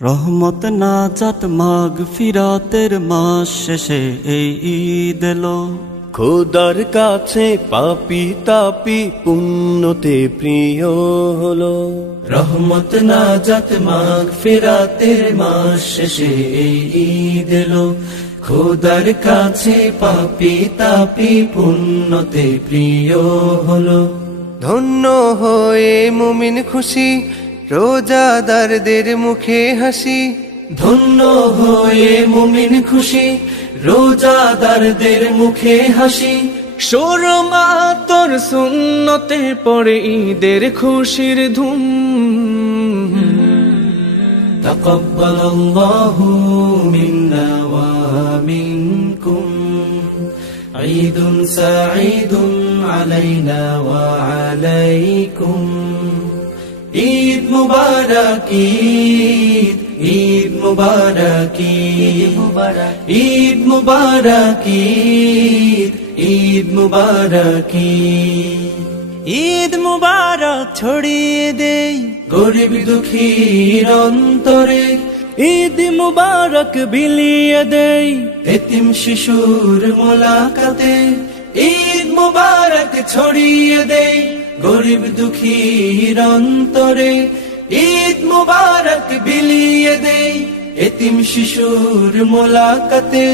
রহমত নাজাত মাগফিরাতের মাস শেষে এই ঈদ এলো। খোদার কাছে পাপী তাপী পুণ্যতে প্রিয় হলো। রহমত নাজাত মাগফিরাতের মাস শেষে এই ঈদ এলো। খোদার কাছে পাপী তাপী পুণ্যতে প্রিয় হলো। ধন্য হয়ে মুমিন খুশি, রোজাদারদের মুখে হাসি। ধন্য হয়ে মুমিন খুশি, রোজাদারদের মুখে হাসি। শোরমা তোর সুন্নতে পড়ে ঈদের খুশির ধুম। তাকাব্বালাল্লাহু মিন্না ওয়া মিনকুম, ঈদুন সাঈদুন আলাইনা ওয়া আলাইকুম। ঈদ মুবারক ঈদ, ঈদ মুবারক ঈদ, ঈদ মুবারক ঈদ, ঈদ মুবারক ঈদ। ঈদ মুবারক ছড়িয়ে দেই গরিব দুঃখীর অন্তরে, ঈদ মুবারক বিলিয়ে দেই এতিম শিশুর মোলাকাতে। ঈদ মুবারক ছড়িয়ে দেই গরিব দুঃখীর অন্তরে। ঈদ মুবারক বিলিয়ে দেই এতিম শিশুর মোলাকাতে।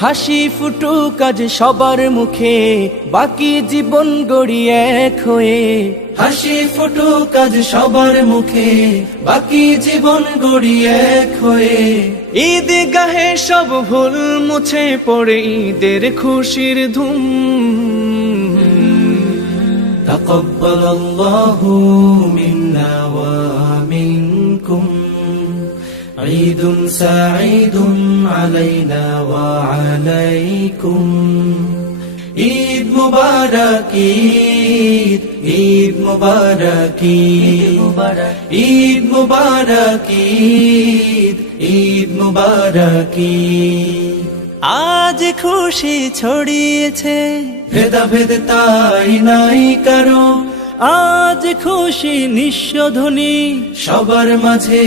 হাসি ফুটুক আজ সবার মুখে, বাকি জীবন গড়ি এক হয়ে। হাসি ফুটুক আজ সবার মুখে, বাকি জীবন গড়ি এক হয়ে। ঈদ গাহে সব ভুল মুছে পড়ে ঈদের খুশির ধুম। তাকাব্বালাল্লাহু মিন্না ওয়া মিনকুম, ঈদুন সাঈদুন আলাইনা ওয়া আলাইকুম। ঈদ মুবারক ঈদ, ঈদ মুবারক ঈদ, ঈদ মুবারক ঈদ, ঈদ মুবারক ঈদ। আজ খুশি ছড়িয়েছে ভেদাভেদ তাই নাই কারো, আজ খুশি নিঃস্বধ্বনি সবার মাঝে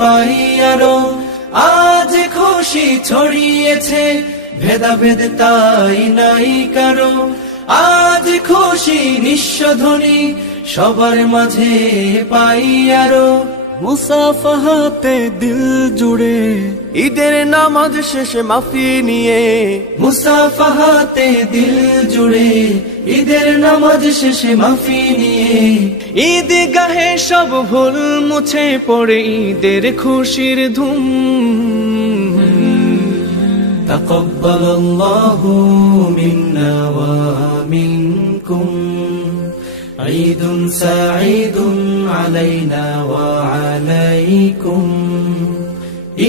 পাই আরো। আজ খুশি ছড়িয়েছে ভেদাভেদ তাই নাই কারো। আজ খুশি নিঃস্বধ্বনি সবার মাঝে পাই আরো। মুসাফাহাতে দিল জুড়ে ঈদের নামাজ শেষে মাফি নিয়ে। মুসাফাহাতে দিল জুড়ে ঈদের নামাজ শেষে মাফি নিয়ে। ঈদ গাহে সব ভুল মুছে পড়ে ঈদের খুশির ধুম। তাকাব্বালাল্লাহু মিন্না ওয়া মিনকুম, ঈদুন সাঈদুন আলাইনা ওয়া আলাইকুম।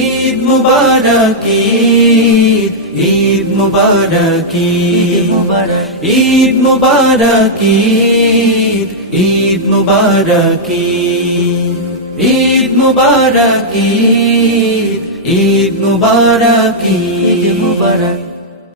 ঈদ মুবারক ঈদ, ঈদ মুবারক ঈদ, ঈদ মুবারক ঈদ, ঈদ মুবারক ঈদ। ঈদ মুবারক ঈদ, ঈদ মুবারক ঈদ।